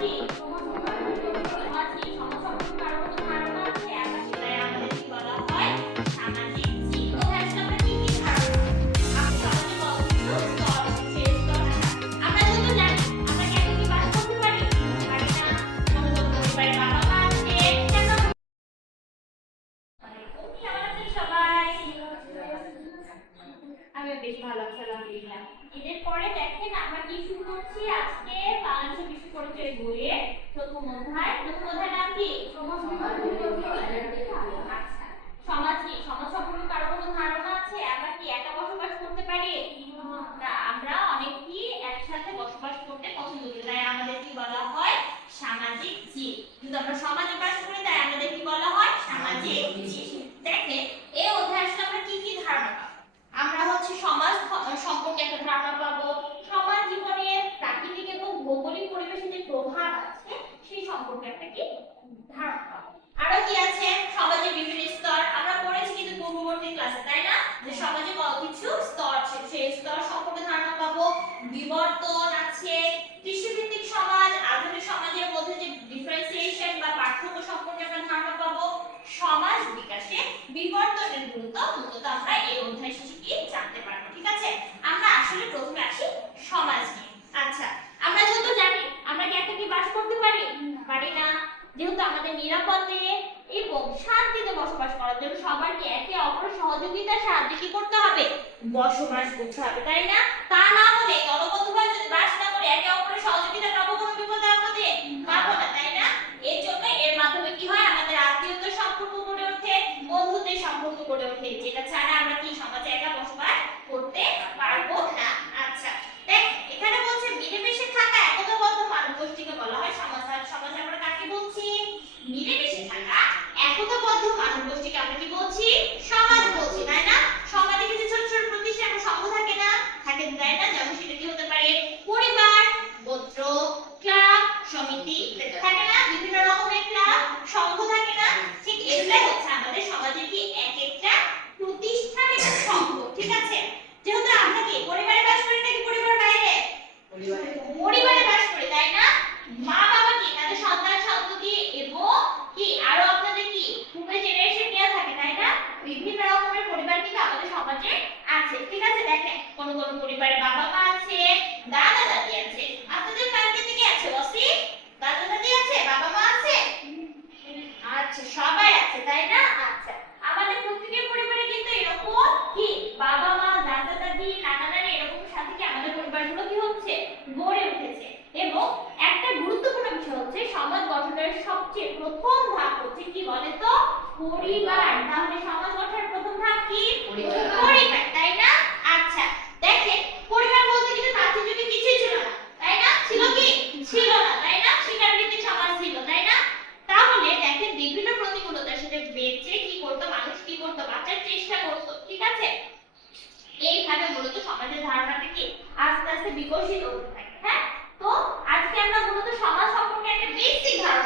কি সমাজ কি সমাজ সম্পর্কে কারো কোনো ধারণা আছে? আমরা সেটাই আমাদের কি বলা হয় সামাজিক জীব। কোথায় আসলে আমরা কি কি ধারণা আমি সমাজে কতগুলো স্তর আছে স্তর আছে আমরা যেহেতু জানি আমরা কি একা কি বাস করতে পারি? পারি না। কোনো কোনো পরিবারে বাবা মা আছে কেন কেমন আছেন সবাই? আমি বেশ ভালো আছি আলহামদুলিল্লাহ। এদের পরে দেখেন আমরা কি শুরু করছি আজকে বাংলাদেশের বিশ্ব পরিচয় বইয়ে প্রথম অধ্যায়। প্রথম অধ্যায়ের নাম কি? সমাজ। আচ্ছা, সমাজ কি সমাজ সম্পর্কে কারো কোনো ধারণা আছে? আমরা কি একা বসবাস করতে পারি? না, আমরা অনেকেই একসাথে বসবাস করতে পছন্দ করি, তাই আমাদের কি বলা হয় সামাজিক জীব। কিন্তু আমরা সমাজে বাস করি তাই আমাদের কি বলা হয় সামাজিক জীব। দেখেন এই অধ্যায়ে আসলে আমরা কি কি ধারণা পাবো? আমরা হচ্ছে সমাজ সম্পর্কে একটা ধারণা পাবো, সমাজ জীবনের প্রাকৃতিক এবং ভৌগোলিক পরিবেশে যে প্রভাব আছে সেই সম্পর্কে একটা কি ধারণা পাবো। আরো কি আছে? সমাজের বিভিন্ন স্তর আমরা পড়েছি কিন্তু পূর্ববর্তী ক্লাসে, তাই না? যে সমাজে কত কিছু স্তর আছে সেই স্তর সম্পর্কে ধারণা পাবো। বিবর্তন আছে, কৃষিভিত্তিক সমাজ, আধুনিক সমাজের মধ্যে যে ডিফারেন্সিয়েশন বা পার্থক্য সম্পর্কে আমরা ধারণা পাবো। সমাজ বিকাশে বিবর্তনের গুরুত্ব মূলত আমরা এই অধ্যায় শেষে কি জানতে পারবো। ঠিক আছে, আমরা আসলে প্রথমে আসি সমাজ নিয়ে। আচ্ছা, আমরা যেহেতু জানি আমরা কি একা কি বাস করতে পারি? পারি না। যেহেতু আমাদের নিরাপদে এবং শান্তিতে বসবাস করার জন্য সবাইকে একে অপরের সহযোগিতার সাহায্যে কি করতে হবে? বসবাস করতে হবে, তাই না? তা না হলে দলবদ্ধভাবে যদি বাস না করে একে অপরের সহযোগিতা পাবো কোনো বিপদে আপদে? পাবো না, তাই না? এর জন্য এর মাধ্যমে কি হয় আমাদের আত্মীয়তার সম্পর্ক গড়ে ওঠে, বন্ধুত্বের সম্পর্ক গড়ে ওঠে, যেটা ছাড়া আমরা কি সমাজে একা বসবাস করতে পারবো না। আচ্ছা, দেখ এখানে বলছে মিলেমিশে থাকা একতাবদ্ধ মানব গোষ্ঠীকে বলা হয় সমাজ। আর সমাজে আমরা কাকে বলছি? মিলেমিশে থাকা একতাবদ্ধ মানব গোষ্ঠীকে আমরা কি বলছি? সমাজ বলছি, তাই না? সমাজে কিছু ছোট ছোট প্রতিষ্ঠান সংঘ থাকে না? থাকে, তাই না? যেমন সেটা কি হতে পারে? পরিবার, গোত্র, ক্লাব, সমিতি থাকে না? বিভিন্ন রকমের ক্লাব, সংঘ থাকে না? ঠিক এগুলাই হচ্ছে আমাদের সমাজের কি এক একটা প্রতিষ্ঠান এবং সংঘ। ঠিক আছে, যেহেতু আমরা কি পরিবারে বাস করি নাকি পরিবার বাইরে? পরিবারে বাস করি, তাই না? মা বাবা কি তাদের সন্তান সন্ততি এবং কি আরো আপনাদের কি পূর্বে জেনারেশন নেওয়া থাকে, তাই না? বিভিন্ন রকমের পরিবার কিন্তু আমাদের সমাজে আছে। ঠিক আছে, দেখেন কোন কোন পরিবারে বাবা মা আছে, দাদা দাদি আছে। আপনাদের ফ্যামিলিতে কি আছে বসি? দাদা দাদি আছে, বাবা মা আছে? আচ্ছা, সবাই আছে, তাই না? আচ্ছা, আমাদের প্রত্যেকের পরিবারে কিন্তু এরকম কি বাবা মা দাদা দাদি নানা নানি এরকম সাথে কি আমাদের পরিবারগুলো কি হচ্ছে গড়ে উঠেছে। এবং একটা গুরুত্বপূর্ণ বিষয় হচ্ছে সমাজ গঠনের সবচেয়ে প্রথম ধাপ হচ্ছে কি বলে তো? পরিবার। তাহলে সমাজ গঠনের প্রথম ধাপ কি? পরিবার, তাই না? আচ্ছা, দেখেন পরিবার বলতে কিন্তু প্রাচীন যুগে কিছুই ছিল না, তাই না? ছিল কি? ছিল না, তাই না? শিকার ভিত্তিক সমাজ ছিল, তাই না? তাহলে দেখেন বিভিন্ন প্রতিকূলতার সাথে বেঁচে কি করতো মানুষ? কি করতো? বাঁচার চেষ্টা করতো। ঠিক আছে, এইভাবে মূলত সমাজের ধারণাটা কি আস্তে আস্তে বিকশিত হতে থাকে। হ্যাঁ, তো আজকে আমরা মূলত সমাজ সম্পর্কে একটা বেসিক ধারণা